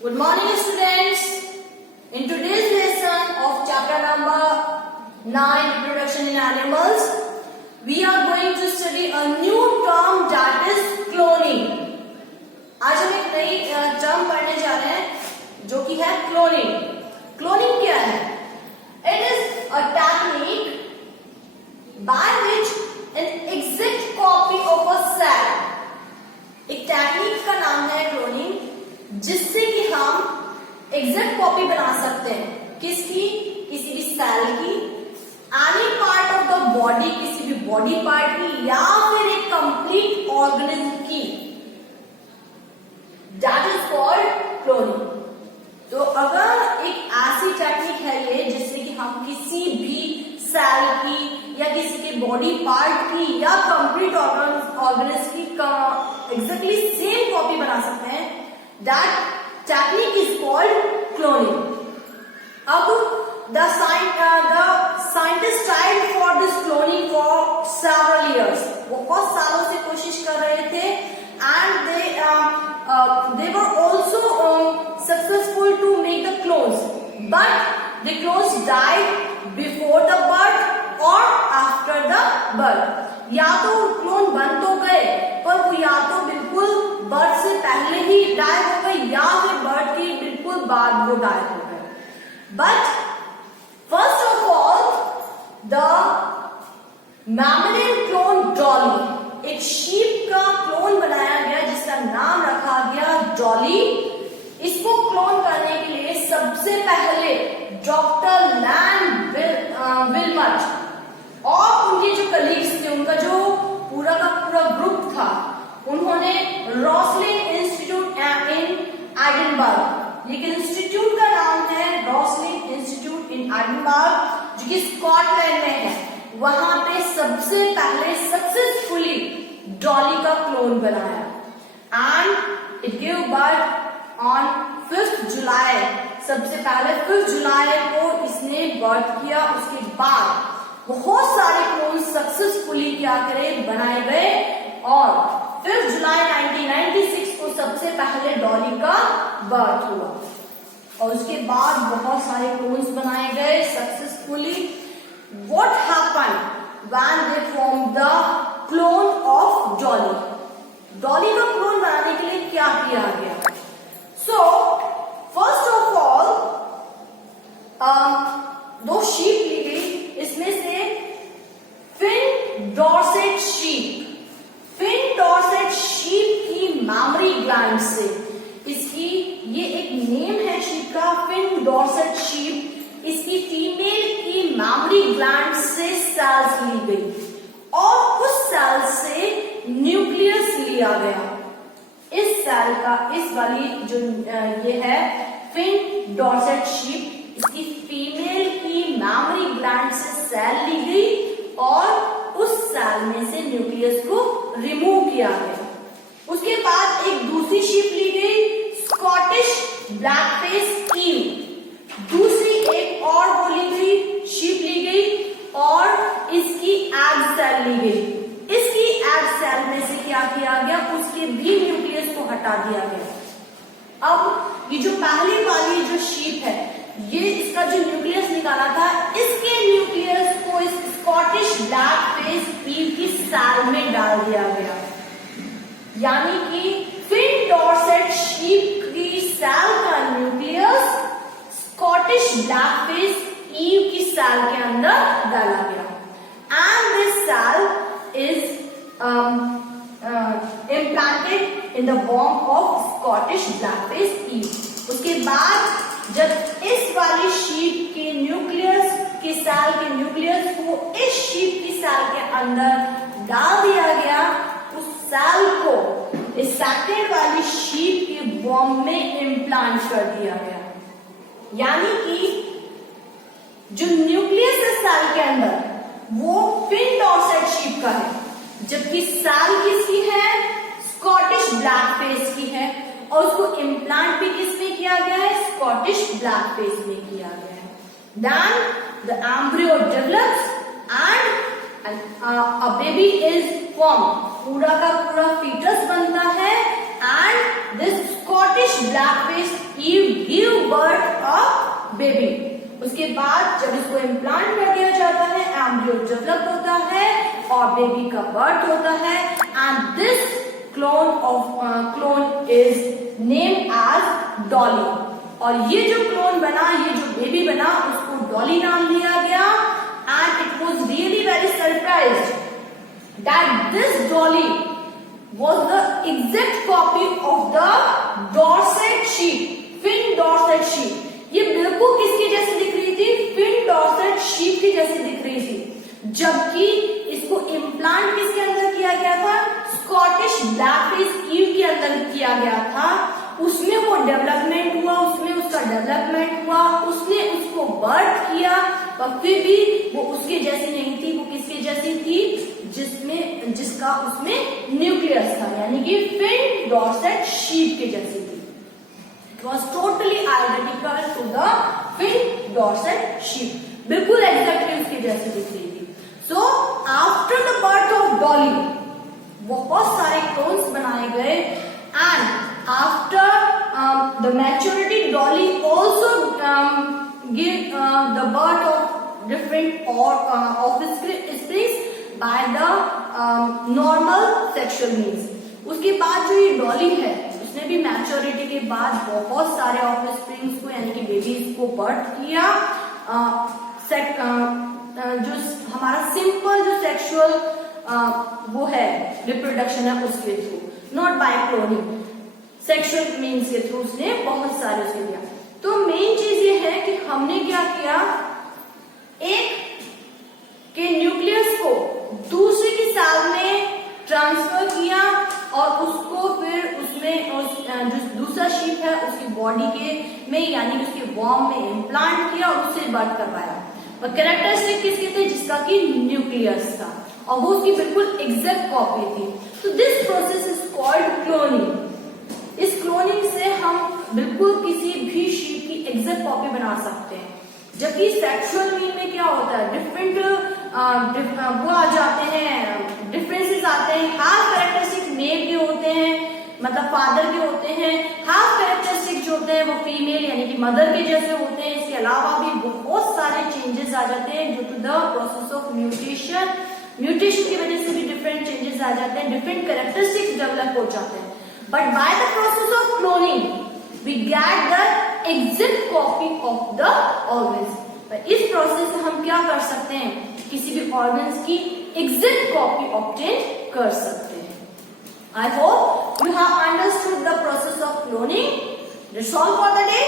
Good morning, students. In today's lesson of chapter number 9, Reproduction in Animals, we are going to study a new term that is cloning. आज हम एक नई term पढ़ने जा रहे हैं जो कि है क्लोनिंग. क्लोनिंग क्या है? It is a technique by which an exact copy of a cell. एक टेक्निक का नाम है क्लोनिंग, जिससे कि हम एग्जैक्ट कॉपी बना सकते हैं. किसकी? किसी भी सेल की, any part of the body, किसी भी बॉडी पार्ट की, या फिर एक कंप्लीट ऑर्गेनिज्म की. That is called cloning. तो अगर एक ऐसी टेक्निक है ये जिससे कि हम किसी भी सेल की या किसी के बॉडी पार्ट की या कंप्लीट ऑर्गेनिज्म की एग्जैक्टली सेम कॉपी बना सकते हैं, that technique is called cloning. अब the scientists tried for this cloning for several years. बहुत सालों से कोशिश कर रहे थे, and they were also successful to make the clones, but the clones died before the birth or after the birth. या तो क्लोन बन तो गए, पर वो या तो बिल्कुल बर्थ से पहले ही डाई हो गए या फिर बर्थ के बिल्कुल बाद वो डाई हो गए. But first of all the mammalian clone Dolly, एक शीप का क्लोन बनाया गया जिसका नाम रखा गया डॉली. इसको क्लोन करने के लिए सबसे पहले डॉक्टर लैंड विल्मट और उनके जो कलीग्स थे, उनका जो पूरा का पूरा ग्रुप था, उन्होंने रॉसलिन इंस्टीट्यूट इन एडिनबर्ग, एक इंस्टीट्यूट का नाम है रॉसलिन इंस्टीट्यूट इन एडिनबर्ग, जो कि स्कॉटलैंड में है, वहां पे सबसे पहले सक्सेसफुली डॉली का क्लोन बनाया. And it give birth on 5 जुलाई. सबसे पहले 5 जुलाई को इसने बर्थ किया. उसके बाद बहुत सारे क्लोन सक्सेसफुली क्या करे बनाए गए, और 5 जुलाई 1996 को सबसे पहले डॉली का बर्थ हुआ. और उसके बाद बहुत सारे क्लोन्स बनाए गए successfully. What happened when they form the clone of Dolly? Dolly का क्लोन बनाने के लिए क्या किया गया? सो फर्स्ट ऑफ ऑल दो शीप ली गई. इसमें से फिन डॉर्सेट शीप की मैमरी ग्लैंड से, इसकी ये एक नेम है शीप का, फिन डॉर्सेट शीप, इसकी फीमेल की मैमरी ग्लैंड से सेल्स ली गई और उस सेल से न्यूक्लियस लिया गया. इस सेल का, इस वाली जो ये है फिन डॉर्सेट शीप, इसकी फीमेल की मैमरी ग्लैंड से सेल ली गई और उस सेल में से न्यूक्लियस को रिमूव किया गया. उसके बाद एक दूसरी शीप ली गई, स्कॉटिश ब्लैकफेस ईव. दूसरी एक और वो ली गई, शीप ली गई और इसकी एग सेल ली गई. इसकी एग सेल में से क्या किया गया? उसके भी न्यूक्लियस को हटा दिया गया. अब ये जो पहली वाली जो शीप है, ये इसका जो न्यूक्लियस निकाला था, इसके न्यूक्लियस को इस स्कॉटिश ब्लैकफेस ईव की सेल में डाल दिया गया. यानी कि फिन डॉर्सेट शीप की सेल का न्यूक्लियस स्कॉटिश ब्लैकफेस ईव की सेल के अंदर डाला गया. And this cell is implanted in the womb of Scottish blackface eel. उसके बाद जब इस वाली शीप के न्यूक्लियस के सेल के न्यूक्लियस को इस शीप की सेल के अंदर डाल दिया गया, उस सेल को इस सेकेंड वाली शीप के वॉर्म में इम्प्लांट कर दिया गया. यानी कि जो न्यूक्लियस है सेल के अंदर वो फिन डॉर्सेट शीप का है, जबकि सेल किसकी है? स्कॉटिश ब्लैकफेस की है. और उसको इम्प्लांट भी किसमें किया गया है? स्कॉटिश ब्लैकफेस में किया गया है. Then the embryo develops and a baby is form. पूरा का पूरा फीटस बनता है and this Scottish blackface ewe give birth a baby. उसके बाद जब इसको इम्प्लांट कर दिया जाता है, एम्ब्रियो डेवलप होता है और बेबी का बर्थ होता है, and this clone is named as Dolly. और ये जो क्लोन बना, ये जो बेबी बना, उसको डॉली नाम दिया गया। And it was really very surprised that this Dolly was the exact copy of the Dorset sheep, Finn Dorset sheep। ये बिल्कुल किसकी जैसी दिख रही थी? Finn Dorset sheep की जैसी दिख रही थी। जबकि इसको इम्प्लांट किसके अंदर किया गया था? स्कॉटिश ब्लैकफेस ईव के अंदर किया गया था। उसमें वो डेवलपमेंट हुआ, उसमें उसका डेवलपमेंट हुआ, उसने उसको बर्थ किया, पर फिर भी वो उसके जैसी नहीं थी। वो किसके जैसी थी? जिसका उसमें न्यूक्लियस था, यानी कि फिन डॉर्सेट शीप के जैसी थी। It was totally identical to the Finn Dorset sheep, बिल्कुल एग्जैक्टली उसके जैसी दिख रही थी। So after the birth of Dolly बहुत सारे क्लोन्स बनाए गए, and after the maturity Dolly also give the birth of different offsprings by the normal sexual means। उसके बाद जो ये डॉली है, उसने भी मैच्योरिटी के बाद बहुत सारे ऑफस्प्रिंग्स को, यानी कि बेबीज को बर्थ किया। जो हमारा सिंपल जो सेक्सुअल वो है रिप्रोडक्शन है, उसके through, not by cloning, sexual means के थ्रू उसने बहुत सारे उसके दिया। तो मेन चीज ये है कि हमने क्या किया, एक के न्यूक्लियस को दूसरे की सेल में ट्रांसफर किया और उसको फिर उसमें जो दूसरा शीप है उसकी बॉडी के में, यानी उसके वॉर्म में इम्प्लांट किया और उससे बर्थ करवाया। और कैरेक्टरिस्टिक किसके थे? जिसका कि न्यूक्लियस था और वो उसकी बिल्कुल एग्जैक्ट कॉपी थी। तो this process is called cloning. इस क्लोनिंग से हम बिल्कुल किसी भी शीप की एग्जैक्ट कॉपी बना सकते हैं। जबकि सेक्सुअल मीन में क्या होता है, डिफरेंट वो आ जाते हैं, डिफरेंसेस आते हैं। हाफ कैरेक्टरिस्टिक मेल के होते हैं, मतलब फादर के होते हैं। हाफ कैरेक्टरिस्टिक जो होते हैं वो फीमेल यानी कि मदर के जैसे होते हैं। इसके अलावा भी बहुत सारे चेंजेस आ जाते हैं due to the process of mutation. Mutation की वजह से भी डिफरेंट चेंजेस आ जाते हैं, डिफरेंट कैरेक्टरिस्टिक्स डेवलप हो जाते हैं। But by the process of cloning we get the exact copy of the organs. इस प्रोसेस से हम क्या कर सकते हैं, किसी भी ऑर्गन्स की एग्जैक्ट कॉपी ऑब्टेन कर सकते हैं। I hope you have understood the process of cloning. That's all for the day.